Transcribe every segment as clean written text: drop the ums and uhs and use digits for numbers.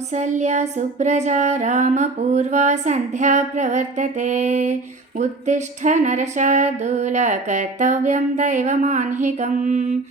कौसल्या सुप्रजा रामपूर्वा सन्ध्या प्रवर्तते। उत्तिष्ठ नरशार्दूल कर्तव्यं दैवमाह्निकम्।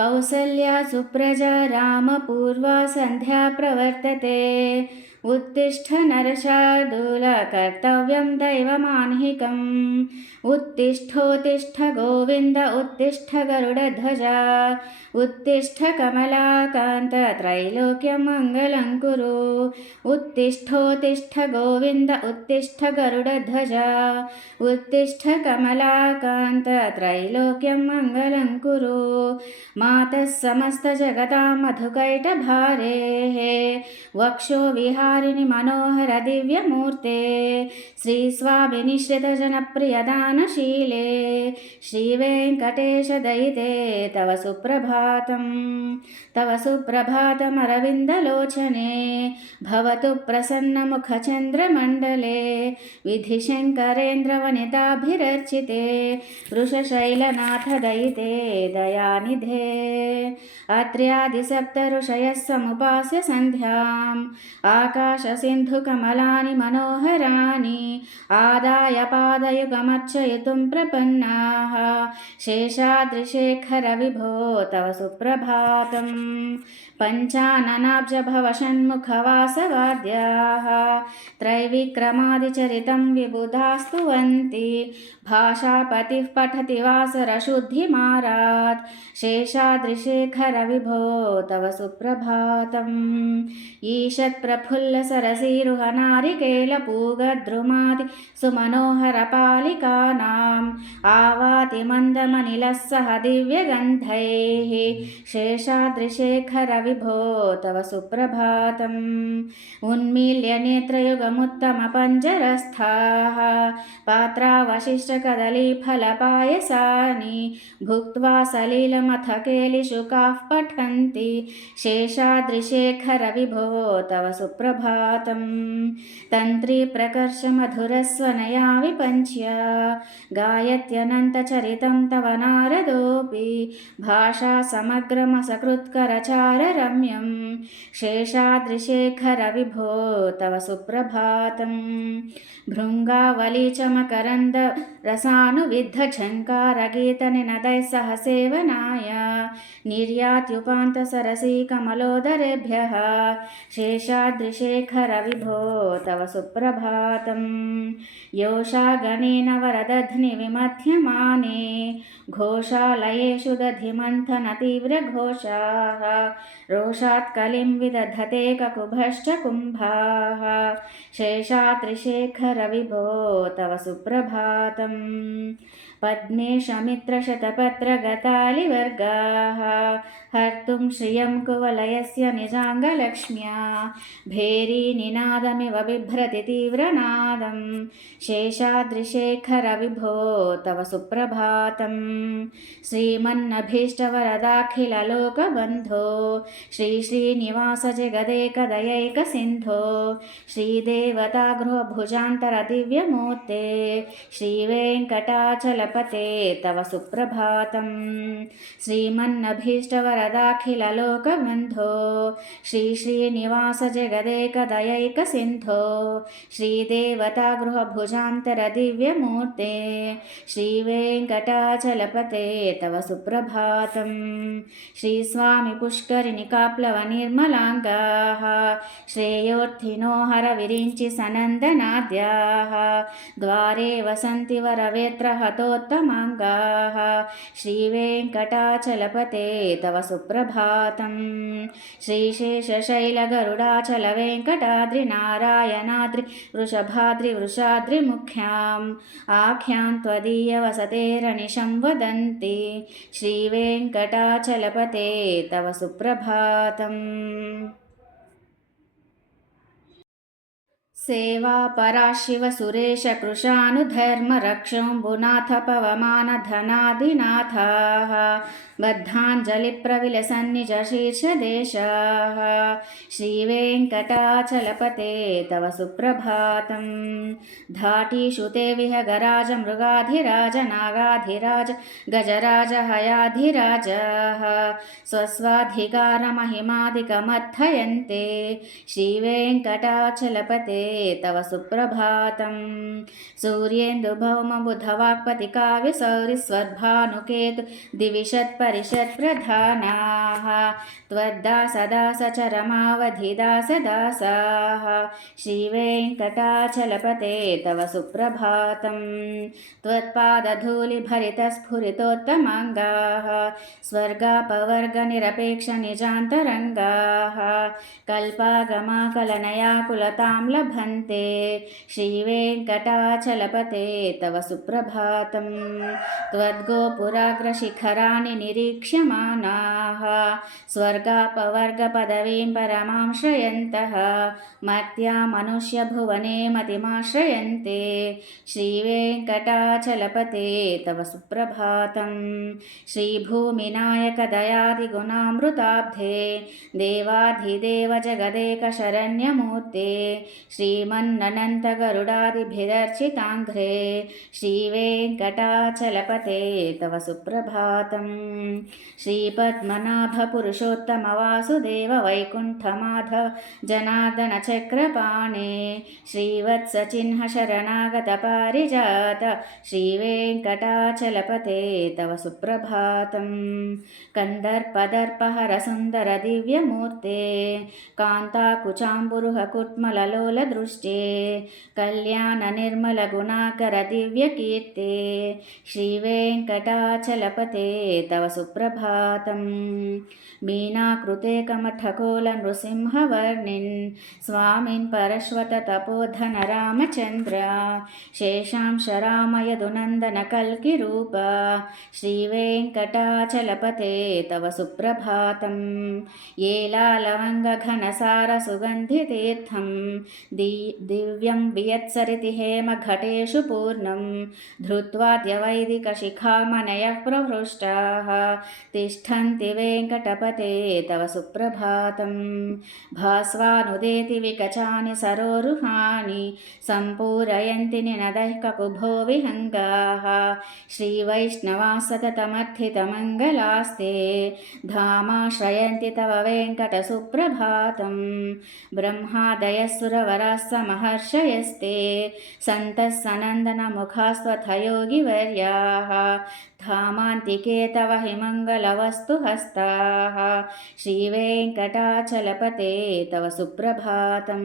कौसल्या सुप्रजा रामपूर्वा सन्ध्या प्रवर्तते। उत्तिष्ठ नरशार्दूल कर्तव्यं दैवमाह्निकम्। उत्तिष्ठोत्तिष्ठ गोविन्द उत्तिष्ठ गरुडध्वजा। उत्तिष्ठ कमलाकान्त त्रैलोक्यमङ्गलं कुरु। उत्तिष्ठोत्तिष्ठ गोविन्द उत्तिष्ठ गरुडध्वजा। उत्तिष्ठ कमलाकान्त त्रैलोक्यमङ्गलं कुरु। मातः समस्तजगतां मधुकैटभारेः वक्षो विहारिणि मनोहर दिव्यमूर्ते। श्रीस्वामिनिश्रितजनप्रियदानशीले श्रीवेङ्कटेशदयिते तव सुप्रभातम्। तव सुप्रभातमरविन्दलोचने भवतु प्रसन्नमुखचन्द्रमण्डले। विधिशङ्करेन्द्रवनिताभिरर्चिते वृषशैलनाथदयिते दयानिधे। अत्र्यादिसप्तऋषयः समुपास्य सन्ध्याम् आकाशसिन्धुकमलानि मनोहराणि आदाय पादयुगमर्चयितुं प्रपन्नाः। शेषाद्रिशेखर विभो तव सुप्रभातम्। पञ्चाननाब्जभवषण्मुखवासवाद्याः त्रैविक्रमादिचरितं विबुधास्तुवन्ति। भाषापतिः पठति वासरशुद्धिमारात्। शेषाद्रिशेखर विभो तव सुप्रभातम्। ईषत्प्रफुल्लसरसीरुहनारिकेलपूगद्रुमादि सुमनोहरपालिकानाम् आवाति मन्दमनिलः सह दिव्यगन्धैः। शेषाद्रिशेखर विभो तव सुप्रभातम्। उन्मील्य नेत्रयुगमुत्तमपञ्जरस्थाः पात्रावशिष्टकदलीफलपायसानि भुक्त्वा सलिलमथ केलिशुकाः पठन्ति। शेषाद्रिशेखर विभो तव सुप्रभातम्। तन्त्रीप्रकर्षमधुरस्वनया विपञ्च्य गायत्यनन्तचरितं तव नारदोऽपि भाषासमग्रमसकृत्करचाररम्यं। शेषाद्रिशेखर विभो तव सुप्रभातम्। भृङ्गावलीचमकरन्दरसानुविद्धझङ्कारगीतनिनदैः सह सेवनाय निर्यात्युपान्तसरसीकमलोदरेभ्यः। शेषाद्रिशेखर विभो तव सुप्रभातम्। योषागणेन वरदध्निविमध्यमाने घोषालयेषु दधिमन्थनतीव्रघोषाः रोषात् कलिं विदधते ककुभश्च कुम्भाः। शेषाद्रिशेखर विभो तव सुप्रभातम्। पद्मेशमित्रशतपत्रगतालिवर्गाः हर्तुं श्रियं कुवलयस्य निजाङ्गलक्ष्म्या भेरीनिनादमिव बिभ्रति तीव्रनादम्। शेषाद्रिशेखर विभो तव सुप्रभातम्। श्रीमन्नभीष्टवरदाखिललोकबन्धो श्रीश्रीनिवास जगदेकदयैकसिन्धो श्रीदेवतागृहभुजान्तरदिव्यमूर्ते श्रीवेङ्कटाचलपते तव सुप्रभातम्। श्रीमन्नभीष्टवरदाखिललोकबन्धो श्रीश्रीनिवास जगदेकदयैकसिन्धो श्रीदेवतागृहभुजान्तरदिव्यमूर्ते श्रीवेङ्कटाचलपते तव सुप्रभातम्। श्रीस्वामि पुष्करिणिकाप्लवनिर्मलाङ्गाः श्रेयोर्थिनो हरविरिञ्चि सनन्दनाद्याः द्वारे वसन्ति वरवेत्रहतोत्तमाङ्गाः। श्रीवेङ्कटाचलपते तव सुप्रभातम्। श्रीशेषशैलगरुडाचलवेङ्कटाद्रिनारायणाद्रि वृषभाद्रिवृषाद्रिमुख्याम् आख्यां त्वदीयवसतेरनिशं वदन्ति। श्रीवेङ्कटाचलपते तव सुप्रभातम्। सेवापरा शिवसुरेशकृशानुधर्मरक्षोऽम्बुनाथ पवमानधनादिनाथाः बद्धाञ्जलिप्रविलसन्निजशीर्षदेशाः श्रीवेङ्कटाचलपते तव सुप्रभातं धाटीषु ते विहगराज मृगाधिराज नागाधिराज गजराज हयाधिराजः स्वस्वाधिकारमहिमादिकमर्थयन्ते श्रीवेङ्कटाचलपते तव सुप्रभातं सूर्येन्दुभौमबुधवाक्पतिकाव्यसौरिस्वर्भानुकेतु दिविषत्परिषत्प्रधानाः त्वद्दासदासचरमावधिदासदासाः श्रीवेङ्कटाचलपते तव सुप्रभातं त्वत्पादधूलिभरितस्फुरितोत्तमाङ्गाः स्वर्गापवर्गनिरपेक्षनिजान्तरङ्गाः कल्पागमाकलनयाकुलतां लभन्ते श्रीवेङ्कटाचलपते तव सुप्रभातं त्वद्गोपुराग्रशिखराणि निरीक्ष्यमाणाः स्वर्गापवर्गपदवीं परमां श्रयन्तः मर्त्या मनुष्यभुवने मतिमाश्रयन्ते श्रीवेङ्कटाचलपते तव सुप्रभातं श्रीभूमिनायकदयादिगुणामृताब्धे देवाधिदेव जगदेकशरण्यमूर्ते श्रीमन्ननन्तगरुडादिभिरर्चिताङ्घ्रे श्रीवेङ्कटाचलपते तव सुप्रभातं श्रीपद्मनाभपुरुषोत्तमवासुदेव वैकुण्ठमाधव जनार्दनचक्रपाणे श्रीवत्सचिह्नशरणागतपारिजात श्रीवेङ्कटाचलपते तव सुप्रभातं कन्दर्पदर्पहरसुन्दरदिव्यमूर्ते कान्ताकुचाम्बुरुहकुट्मललोलदृष्टे कल्याणनिर्मलगुणाकरदिव्यकीर्ते श्रीवेङ्कटाचलपते तव सुप्रभातं मीनाकृते कमठकोलनृसिंहवर्णिन् स्वामिन् परश्वत तपोधन रामचन्द्र शेषांश रामयदुनन्दनकल्किरूप श्रीवेङ्कटाचलपते तव सुप्रभातं येलालवङ्गघनसारसुगन्धितीर्थं दिव्यं वियत्सरिति हेमघटेषु पूर्णं धृत्वाद्यवैदिकशिखामणयः प्रहृष्टाः तिष्ठन्ति वेङ्कटपते तव सुप्रभातं भास्वानुदेति विकचानि सरोरुहानि सम्पूरयन्ति निनदैः ककुभो विहङ्गाः श्रीवैष्णवाः सततमर्थितमङ्गलास्ते धामाश्रयन्ति तव वेङ्कटसुप्रभातं ब्रह्मादयः सुरवराः समहर्षयस्ते सन्तः सनन्दनमुखास्त्वथयोगिवर्याः धामान्तिके तव हि मङ्गलवस्तुहस्ताः श्रीवेङ्कटाचलपते तव सुप्रभातं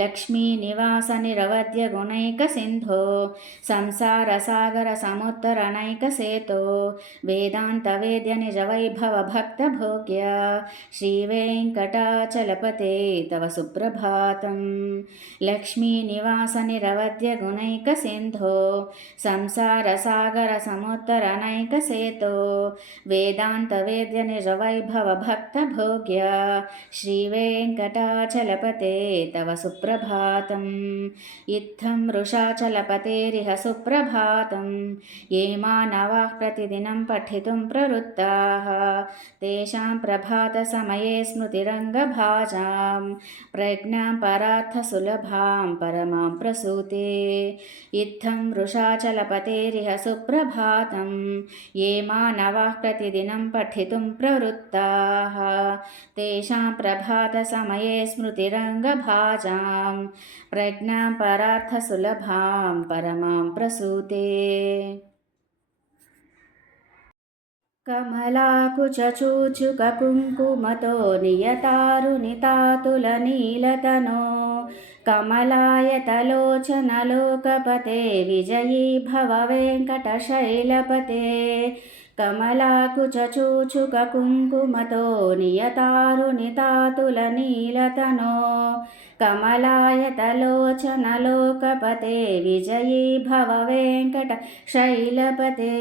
लक्ष्मीनिवासनिरवध्यगुणैकसिन्धो संसारसागरसमुत्तरणैकसेतो वेदान्तवेद्यनिजवैभवभक्तभोग्य श्रीवेङ्कटाचलपते तव सुप्रभातं लक्ष्मीनिवासनिरवध्यगुणैकसिन्धो संसारसागरसमुत्तरणैकसेतो वेदान्तवेद्यनिजवैभवभक्तभोग्य श्रीवेङ्कटाचलपते तव सुप्रभातं इत्थं वृषाचलपतेरिह सुप्रभातं ये मानवाः प्रतिदिनं पठितुं प्रवृत्ताः तेषां प्रभातसमये स्मृतिरङ्गभाजां प्रज्ञां परार्थसुलभां परमां प्रसूते इत्थं वृषाचलपतेरिह सुप्रभातं ये मानवाः प्रतिदिनं पठितुं प्रवृत्ताः तेषां प्रभातसमये स्मृतिरङ्गभाजां प्रज्ञां परार्थसुलभां परमां प्रसूते कमलाकुचूचुककुङ्कुमतो नियतारुणितातुलनीलतनो कमलायतलोचनलोकपते विजयी भव वेङ्कटशैलपते कमलाकुचूचुककुङ्कुमतो नियतारुणितातुलनीलतनो कमलायतलोचनलोकपते विजयी भव वेङ्कटशैलपते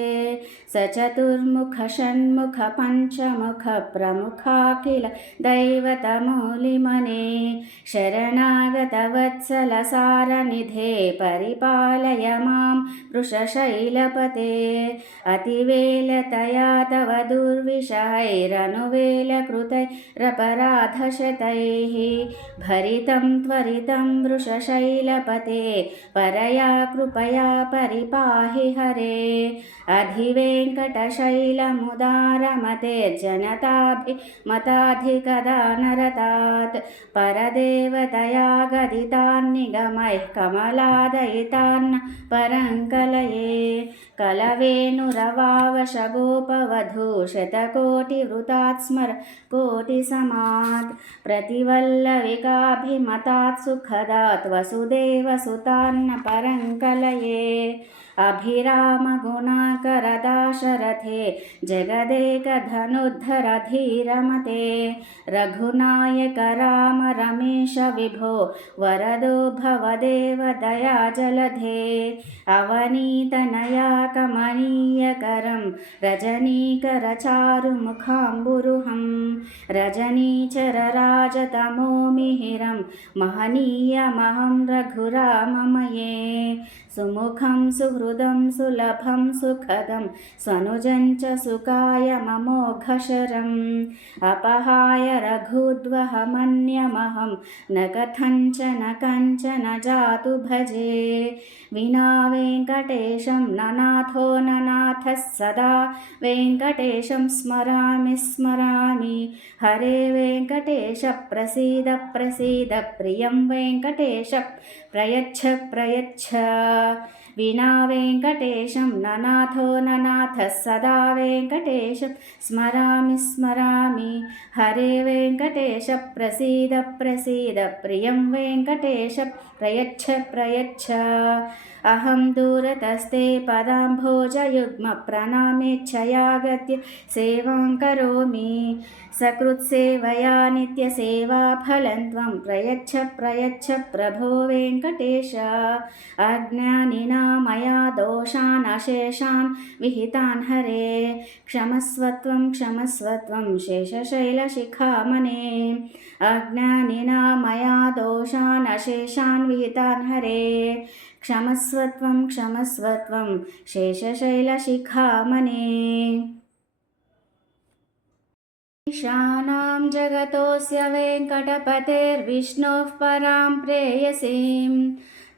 सचतुर्मुख षण्मुख पञ्चमुख प्रमुखाखिल दैवतमौलिमने शरणागत भारतवत्सलसारनिधे परिपालय मां वृषशैलपते अतिवेलतया तव दुर्विषहैरनुवेलकृतैरपराधशतैः भरितं त्वरितं वृषशैलपते परया कृपया परिपाहि हरे अधिवेङ्कटशैलमुदारमतेर्जनताभिमताधिकदा नरतात् परदेवतया गदितान्निगमैः कमलादयितान्न परङ्कलये कलवेणुरवावशगोपवधूशतकोटिवृतात् स्मर कोटिसमात् प्रतिवल्लविकाभिमतात् सुखदात् वसुदेवसुतान्न परङ्कलये अभिरामगुणाकरदाशरथे जगदेकधनुद्धरधीरमते रघुनायक राम रमेश विभो वरदो भवदेव दयाजलधे अवनीतनया कमनीयकरं रजनीकरचारुमुखाम्बुरुहं रजनीचरराजतमोमिहिरं महनीयमहं रघुराममये सुमुखं सुहृदं सुलभं सुखदं स्वनुजं च सुकायममोघशरम् अपहाय रघुद्वहमन्यमहं न कथञ्चन जातु भजे विना वेङ्कटेशं ननाथो ननाथः सदा वेङ्कटेशं स्मरामि हरे वेङ्कटेश प्रसीद प्रसीद प्रियं वेङ्कटेश प्रयच्छ विना वेङ्कटेशं ननाथो ननाथः सदा वेङ्कटेशं स्मरामि हरे वेङ्कटेश प्रसीद प्रियं वेङ्कटेश प्रयच्छ अहं दूरतस्ते पदाम्भोजयुग्मप्रणामेच्छयागत्य सेवां करोमि सकृत्सेवया नित्यसेवाफलं त्वं प्रयच्छ प्रभो वेङ्कटेश अज्ञानिना मया दोषान् अशेषान् विहितान् हरे क्षमस्वत्वं शेषशैलशिखामणे अज्ञानिना मया दोषान् अशेषान् विहितान् हरे क्षमस्वत्वं शेषशैलशिखामणे ईशानां जगतोऽस्य वेङ्कटपतेर्विष्णोः परां प्रेयसीं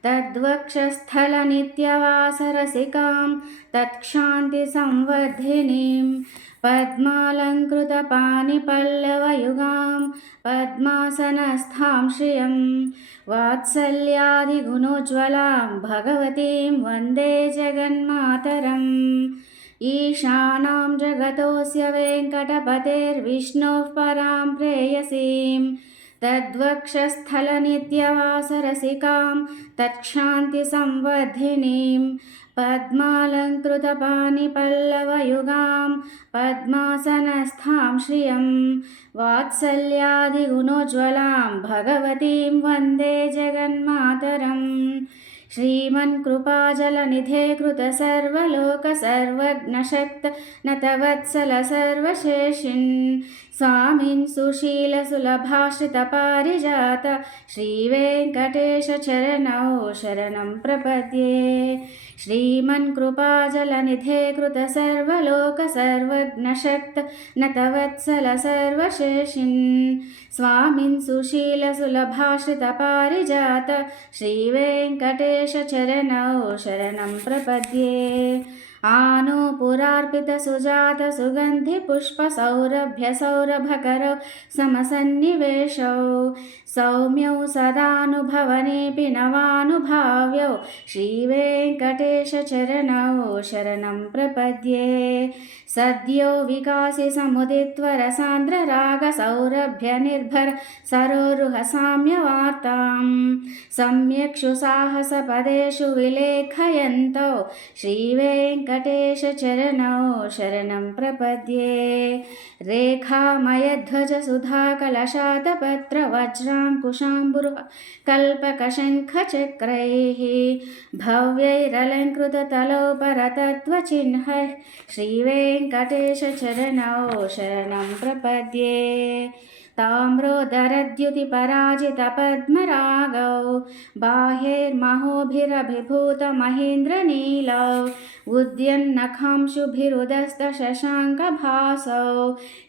तद्वक्षस्थलनित्यवासरसिकां तत्क्षान्तिसंवर्धिनीं पद्मालङ्कृतपाणिपल्लवयुगां पद्मासनस्थां श्रियं वात्सल्यादिगुणोज्ज्वलां भगवतीं वन्दे जगन्मातरम् ईशानां जगतोऽस्य वेङ्कटपतेर्विष्णोः परां प्रेयसीं तद्वक्षस्थलनित्यवासरसिकां तत्क्षान्तिसंवर्धिनीं पद्मालङ्कृतपाणिपल्लवयुगां पद्मासनस्थां श्रियं वात्सल्यादिगुणोज्ज्वलां भगवतीं वन्दे जगन्मातरम् श्रीमन्कृपाजलनिधे कृतसर्वलोकसर्वज्ञशक्त नतवत्सल सर्वशेषिन् स्वामिन् सुशीलसुलभाश्रितपारिजात श्रीवेङ्कटेशचरणौ शरणं प्रपद्ये श्रीमन्कृपाजलनिधे कृतसर्वलोकसर्वज्ञशक्त नतवत्सल सर्वशेषिन् स्वामिन् सुशीलसुलभाश्रितपारिजात श्रीवेङ्कटेशचरणौ शरणं प्रपद्ये आनूपुरार्पितसुजातसुगन्धिपुष्पसौरभ्यसौरभकरौ समसन्निवेशौ सौम्यौ सदानुभवनेऽपि नवानुभाव्यौ श्रीवेङ्कटेशचरणौ शरणं प्रपद्ये सद्यो विकासि समुदित्वरसान्द्ररागसौरभ्यनिर्भर सरोरुहसाम्यवार्तां सम्यक्षु साहसपदेषु विलेखयन्तौ श्रीवेङ्कटेशचरणौ शरणं प्रपद्ये रेखामयध्वजसुधाकलशातपत्रवज्राङ्कुशाम्बुरुह कल्पकशङ्खचक्रैः भव्यैरलङ्कृततलौ परतत्त्वचिह्नैः श्रीवेङ्कटेशचरणौ शरणं प्रपद्ये ताम्रोदरद्युतिपराजितपद्मरागौ बाह्यैर्महोभिरभिभूतमहेन्द्रनीलौ उद्यन्नखांशुभिरुदस्तशशाङ्कभासौ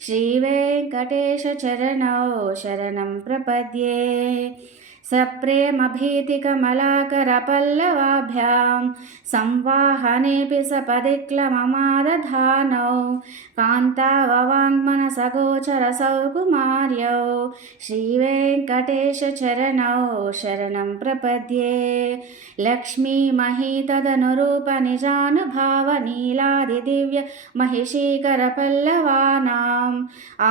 श्रीवेङ्कटेशचरणौ शरणं प्रपद्ये सप्रेमभीतिकमलाकरपल्लवाभ्यां संवाहनेऽपि सपदिक्लममादधानौ कान्ताववाङ्मनसगोचरसौ कुमार्यौ श्रीवेङ्कटेशचरणौ शरणं प्रपद्ये लक्ष्मीमहीतदनुरूपनिजानुभावनीलादिदिव्यमहिषीकरपल्लवानाम्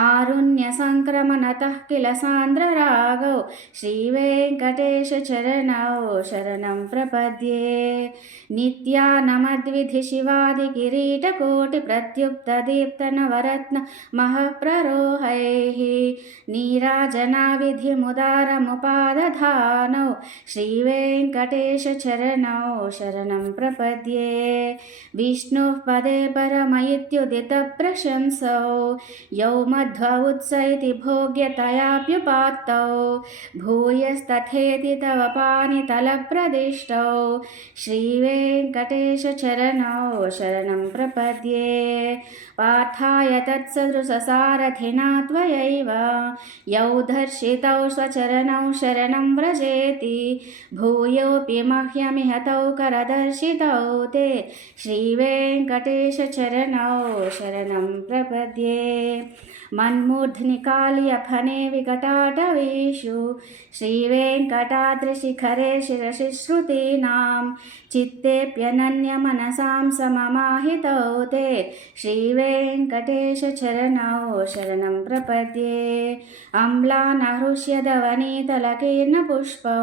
आरुण्यसङ्क्रमणतः किल सान्द्ररागौ श्रीवेङ्कटेशचरणौ शरणं प्रपद्ये नित्यानमद्विधिशिवादिकिरीटकोटिप्रत्युक्तदीप्तनवरत्न महप्ररोहैः नीराजनाविधिमुदारमुपादधानौ श्रीवेङ्कटेशचरणौ शरणं प्रपद्ये विष्णुः पदे परम इत्युदितप्रशंसौ यौ मध्व उत्स इति भोग्यतयाप्युपात्तौ भूयस्तथेति तव पाणितलप्रदिष्टौ श्रीवेङ्कटेशचरणौ शरणं प्रपद्ये पार्थाय तत्सदृशसारथिना त्वयैव यौ दर्शितौ स्वचरणौ शरणं व्रजेति भूयोऽपि मह्यमिह तौ करदर्शितौ ते श्रीवेङ्कटेशचरणौ शरणं प्रपद्ये मन्मूर्ध्निकाल्यफने विकटाटवीषु श्रीवेङ्कटाद्रिशिखरे शिरसि श्रुतीनां चित्तेऽप्यनन्यमनसां सममाहितौ ते श्रीवेङ्कटेशचरणौ शरणं प्रपद्ये अम्लानहृष्यदवनीतलकीर्णपुष्पौ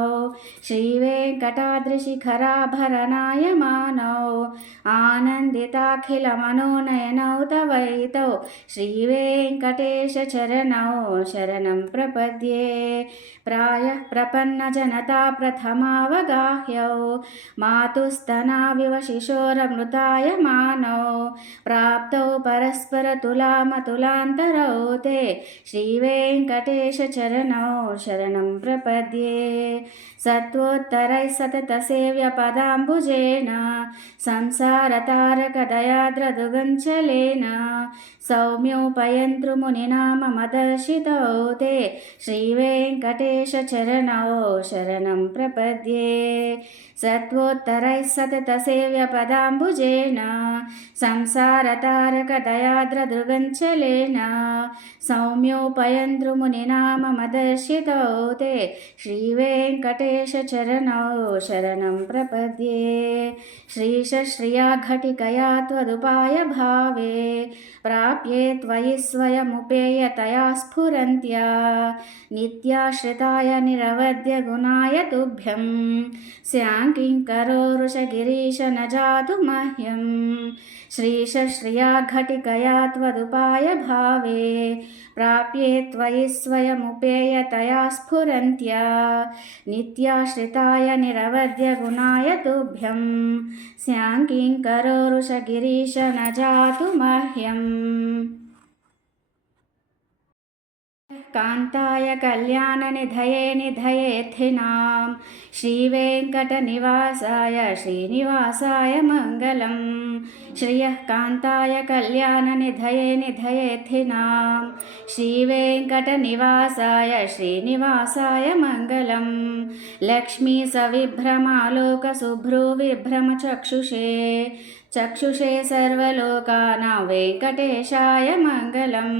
श्रीवेङ्कटाद्रिशिखराभरणायमानौ आनन्दिताखिलमनोनयनौ तवैतौ श्रीवेङ्कटेशचरणौ शरणं प्रपद्ये प्रायः प्रपन्नजनता प्रथमावगाह्यौ मातुस्तनाविव शिशोरमृतायमानौ प्राप्तौ परस्परतुलामतुलान्तरौ ते श्रीवेङ्कटेशचरणौ शरणं प्रपद्ये सत्वोत्तरैः सततसेव्यपदाम्बुजेन संसारतारकदयाद्रदुगञ्चलेन सौम्योपयन्तृमुनिना मम दर्शितौ ते श्रीवेङ्कटेशचरणौ शरणं प्रपद्ये सत्वोत्तरैः सततसेव्यपदाम्बुजेन संसारतारकदयाद्रदुगञ्चलेन सौम्योपयन्तृमुनिना मम दर्शितौ ते श्रीवेङ्कटेशचरणौ शरणं प्रपद्ये श्रीशश्रिया घटिकया त्वदुपायभावे प्राप्ये त्वयि स्वयमुपेयतया स्फुरन्त्या नित्याश्रिताय निरवध्यगुणाय तुभ्यं स्याङ्किङ्करो वृषगिरीश न जातु मह्यं श्रीशश्रिया घटिकया त्वदुपायभावे प्राप्ये त्वयि स्वयमुपेयतया स्फुरन्त्या नित्याश्रिताय निरवध्यगुणाय तुभ्यं स्याङ्किङ्करो वृषगिरीश न जातु मह्यम् कान्ताय कल्याणनिधये निधयेऽर्थिनां श्रीवेङ्कटनिवासाय श्रीनिवासाय मङ्गलं श्रियः कान्ताय कल्याणनिधये निधयेऽर्थिनां श्रीवेङ्कटनिवासाय श्रीनिवासाय मङ्गलं लक्ष्मी सविभ्रमालोकशुभ्रुविभ्रमचक्षुषे चक्षुषे सर्वलोकानां वेङ्कटेशाय मङ्गलं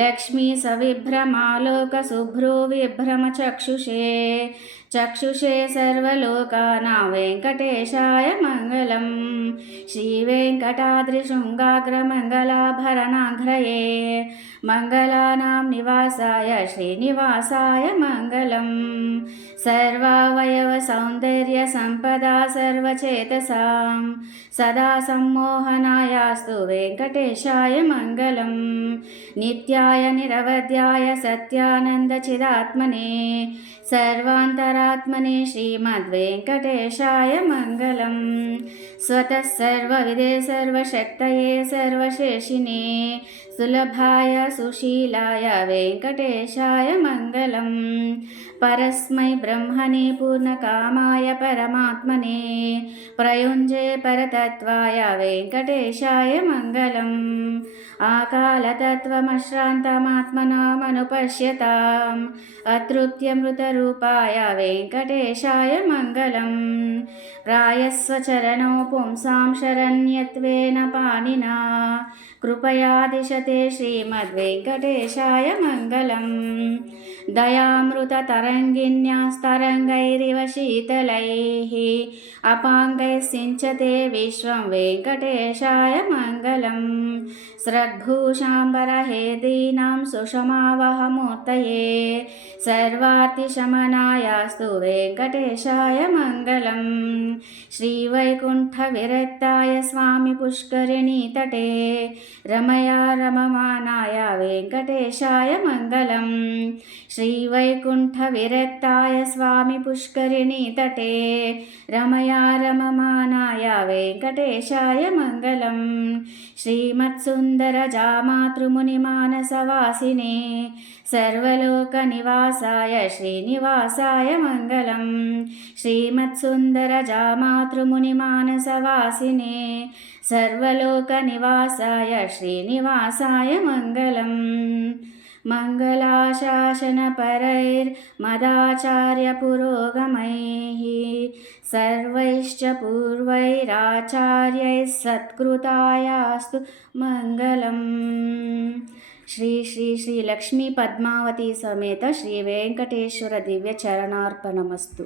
लक्ष्मी सविभ्रमालोकशुभ्रुविभ्रमचक्षुषे चक्षुषे सर्वलोकानां वेङ्कटेशाय मङ्गलं श्रीवेङ्कटाद्रिशृङ्गाग्रमङ्गलाभरणाघ्रये मङ्गलानां निवासाय श्रीनिवासाय मङ्गलं सर्वावयवसौन्दर्यसम्पदा सर्वचेतसां सदा सम्मोहनायास्तु वेङ्कटेशाय मङ्गलं नित्याय निरवध्याय सत्यानन्दचिदात्मने सर्वान्तरात्मने श्रीमद्वेङ्कटेशाय मङ्गलं स्वतः सर्वविदे सर्वशक्तये सर्वशेषिने सुलभाय सुशीलाय वेङ्कटेशाय मङ्गलम् परस्मै ब्रह्मणे पूर्णकामाय परमात्मने प्रयुञ्जे परतत्त्वाय वेङ्कटेशाय मङ्गलम् आकालतत्त्वमश्रान्तमात्मनामनुपश्यताम् अतृप्त्यमृतरूपाय वेङ्कटेशाय मङ्गलम् प्रायस्वचरणौ पुंसां शरण्यत्वेन पाणिना कृपया दिशते श्रीमद्वेङ्कटेशाय मङ्गलम् दयामृततरङ्गिन्यास्तरङ्गैरिव शीतलैः अपाङ्गैः सिञ्चते विश्वं वेङ्कटेशाय मङ्गलम् स्रग्भूषाम्बरहेदीनां सुषमावहमूर्तये सर्वार्तिशमनायास्तु वेङ्कटेशाय मङ्गलम् श्रीवैकुण्ठविरक्ताय स्वामी पुष्करिणीतटे रमया रममानाय वेङ्कटेशाय मङ्गलम् श्रीवैकुण्ठविरक्ताय स्वामी पुष्करिणीतटे रमया रममानाय वेङ्कटेशाय मङ्गलम् श्रीमत्सुन्दरजामातृमुनिमानसवासिने सर्वलोकनिवासाय श्रीनिवासाय मङ्गलम् श्रीमत्सुन्दरजामातृमुनिमानसवासिने सर्वलोकनिवासाय श्रीनिवासाय मङ्गलम् मङ्गलाशासनपरैर्मदाचार्यपुरोगमैः सर्वैश्च पूर्वैराचार्यैः सत्कृतायास्तु मङ्गलम्। श्री श्री श्री लक्ष्मी पद्मावती समेत श्री वेंकटेश्वर दिव्य चरणार्पणमस्तु।